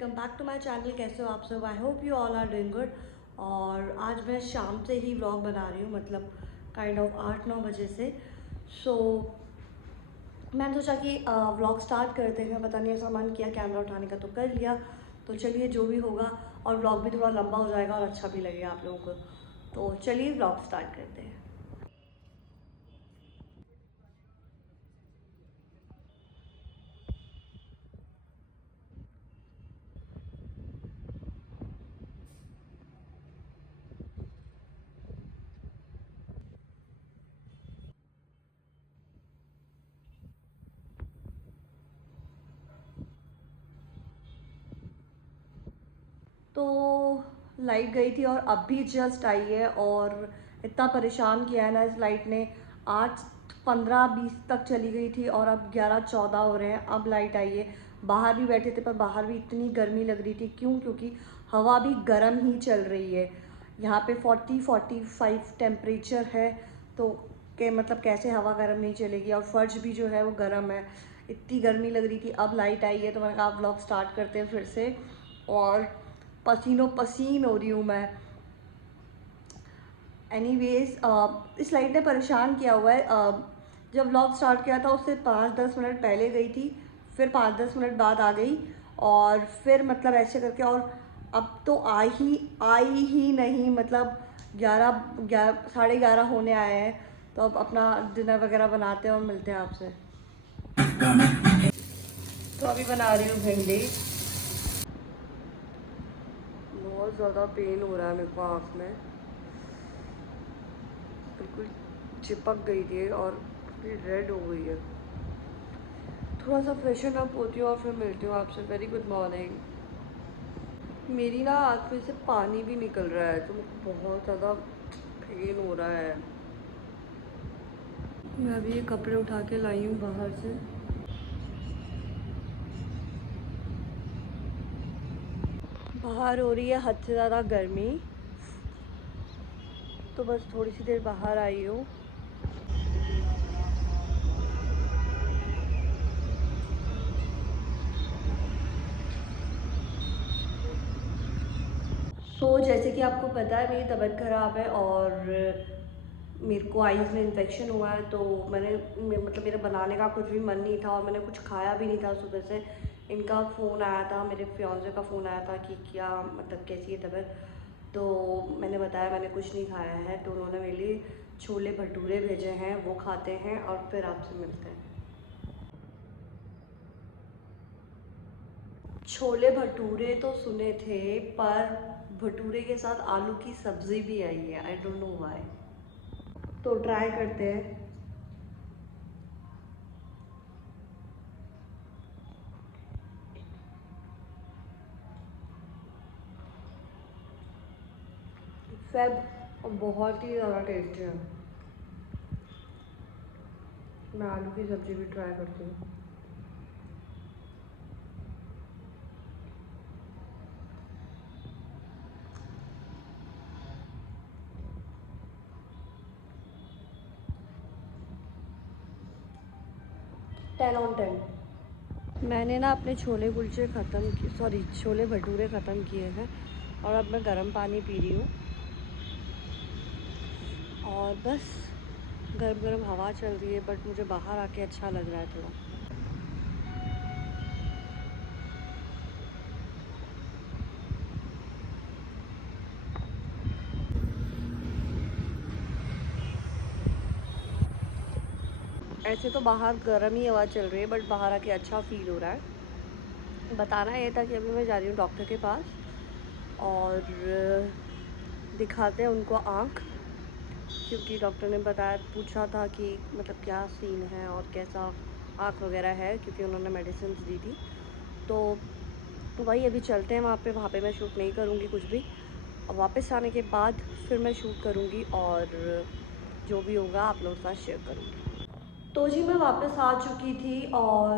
Welcome back to my channel. कैसे हो आप सब? I hope you all are doing good. और आज मैं शाम से ही व्लॉग बना रही हूँ, मतलब काइंड ऑफ 8-9 बजे से। सो मैंने सोचा कि व्लॉग स्टार्ट करते हैं। पता नहीं ऐसा मन किया कैमरा उठाने का तो कर लिया। तो चलिए जो भी होगा, और व्लॉग भी थोड़ा लंबा हो जाएगा और अच्छा भी लगेगा आप लोगों को। तो चलिए व्लॉग स्टार्ट करते हैं। तो लाइट गई थी और अब भी जस्ट आई है, और इतना परेशान किया है ना इस लाइट ने। 8:15-20 तक चली गई थी और अब 11:14 हो रहे हैं, अब लाइट आई है। बाहर भी बैठे थे पर बाहर भी इतनी गर्मी लग रही थी। क्यों? क्योंकि हवा भी गर्म ही चल रही है। यहाँ पे 40-45 टेम्परेचर है। तो के मतलब कैसे हवा गर्म नहीं चलेगी? और फर्श भी जो है वो गर्म है। इतनी गर्मी लग रही थी। अब लाइट आई है तो मैंने कहा आप व्लॉग स्टार्ट करते हैं फिर से। और पसीनों पसीन हो रही हूँ मैं। एनीवेज, इस लाइट ने परेशान किया हुआ है। जब व्लॉग स्टार्ट किया था उससे 5-10 मिनट पहले गई थी, फिर 5-10 मिनट बाद आ गई, और फिर मतलब ऐसे करके। और अब तो आई ही नहीं, मतलब 11 साढ़े 11 होने आए हैं। तो अब अपना डिनर वगैरह बनाते हैं और मिलते हैं आपसे। तो अभी बना रही हूँ भिंडी। बहुत ज़्यादा पेन हो रहा है मेरे को आँख में, बिल्कुल चिपक गई थी और पूरी रेड हो गई है। थोड़ा सा फ्रेशन अप होती हूँ और फिर मिलती हूँ आपसे। Very good morning. मेरी ना आँख में से पानी भी निकल रहा है, तो मुझे बहुत ज़्यादा पेन हो रहा है। मैं अभी ये कपड़े उठा के लाई हूँ बाहर से। बाहर हो रही है हद से ज़्यादा गर्मी, तो बस थोड़ी सी देर बाहर आई हूँ। जैसे कि आपको पता है मेरी तबीयत ख़राब है और मेरे को आइज़ में इन्फेक्शन हुआ है। तो मतलब मेरा बनाने का कुछ भी मन नहीं था और मैंने कुछ खाया भी नहीं था सुबह से। इनका फ़ोन आया था, मेरे फियांसे का फ़ोन आया था कि क्या मतलब कैसी है तबीयत। तो मैंने बताया मैंने कुछ नहीं खाया है। तो उन्होंने मेरे लिए छोले भटूरे भेजे हैं, वो खाते हैं और फिर आपसे मिलते हैं। छोले भटूरे तो सुने थे, पर भटूरे के साथ आलू की सब्ज़ी भी आई है। I don't know why. तो ट्राई करते हैं। सब बहुत ही ज़्यादा टेस्टी है। मैं आलू की सब्ज़ी भी ट्राई करती हूँ। Ten on ten. मैंने ना अपने छोले कुलचे ख़त्म किए, सॉरी छोले भटूरे ख़त्म किए हैं, और अब मैं गर्म पानी पी रही हूँ। और बस गर्म गर्म हवा चल रही है, बट मुझे बाहर आके अच्छा लग रहा है थोड़ा। ऐसे तो बाहर गर्म ही हवा चल रही है, बट बाहर आके अच्छा फील हो रहा है। बताना ये था कि अभी मैं जा रही हूँ डॉक्टर के पास, और दिखाते हैं उनको आँख, क्योंकि डॉक्टर ने बताया, पूछा था कि मतलब क्या सीन है और कैसा आँख वगैरह है, क्योंकि उन्होंने मेडिसिन दी थी। तो वही अभी चलते हैं वहाँ पे मैं शूट नहीं करूँगी कुछ भी, और वापस आने के बाद फिर मैं शूट करूँगी, और जो भी होगा आप लोगों के साथ शेयर करूँगी। तो जी मैं वापस आ चुकी थी, और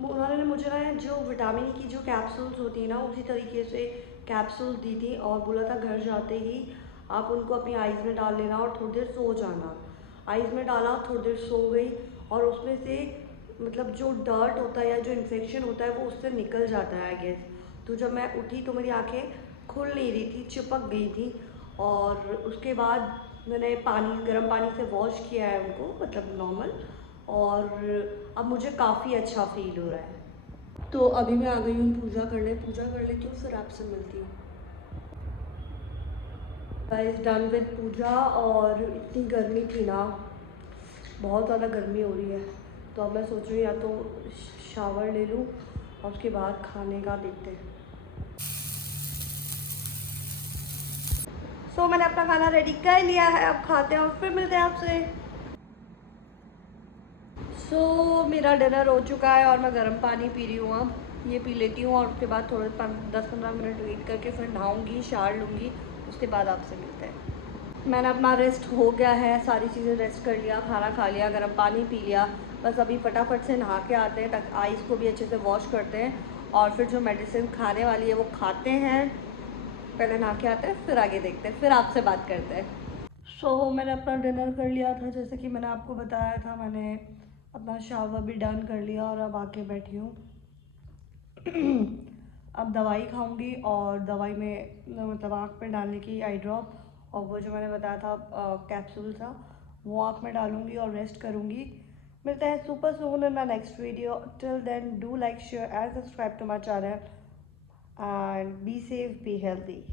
उन्होंने मुझे ना जो विटामिन की जो कैप्सूल्स होती हैं ना, उसी तरीके से कैप्सूल्स दी थी, और बोला था घर जाते ही आप उनको अपनी आइज़ में डाल लेना और थोड़ी देर सो जाना। आइज़ में डाला, थोड़ी देर सो गई, और उसमें से मतलब जो डर्ट होता है या जो इन्फेक्शन होता है वो उससे निकल जाता है आई गेस। तो जब मैं उठी तो मेरी आंखें खुल नहीं रही थी, चिपक गई थी। और उसके बाद मैंने गर्म पानी से वॉश किया है उनको, मतलब नॉर्मल। और अब मुझे काफ़ी अच्छा फील हो रहा है। तो अभी मैं आ गई हूँ पूजा कर लेती हूँ, फिर आपसे मिलती हूँ। गाइस डन विद पूजा। और इतनी गर्मी थी ना, बहुत ज़्यादा गर्मी हो रही है। तो अब मैं सोच रही हूँ या तो शावर ले लूँ और उसके बाद खाने का देखते हैं। सो मैंने अपना खाना रेडी कर लिया है, अब खाते हैं और फिर मिलते हैं आपसे। मेरा डिनर हो चुका है और मैं गर्म पानी पी रही हूँ। अब ये पी लेती हूँ और उसके बाद थोड़े 10-15 मिनट वेट करके फिर नहाऊँगी, शावर लूँगी, उसके बाद आपसे मिलते हैं। मैंने अपना रेस्ट हो गया है, सारी चीज़ें रेस्ट कर लिया, खाना खा लिया, गर्म पानी पी लिया। बस अभी फटाफट से नहा के आते हैं, तक आइज़ को भी अच्छे से वॉश करते हैं और फिर जो मेडिसिन खाने वाली है वो खाते हैं। पहले नहा के आते हैं, फिर आगे देखते हैं, फिर आपसे बात करते हैं। मैंने अपना डिनर कर लिया था, जैसे कि मैंने आपको बताया था। मैंने अपना शावर भी डन कर लिया और अब आके बैठी हूँ। अब दवाई खाऊंगी और दवाई में मतलब आँख में डालने की आई ड्रॉप, और वो जो मैंने बताया था कैप्सूल था, वो आँख में डालूंगी और रेस्ट करूँगी। मिलते हैं super soon in my next video. Till then do like, share and subscribe to my channel and be safe, be healthy.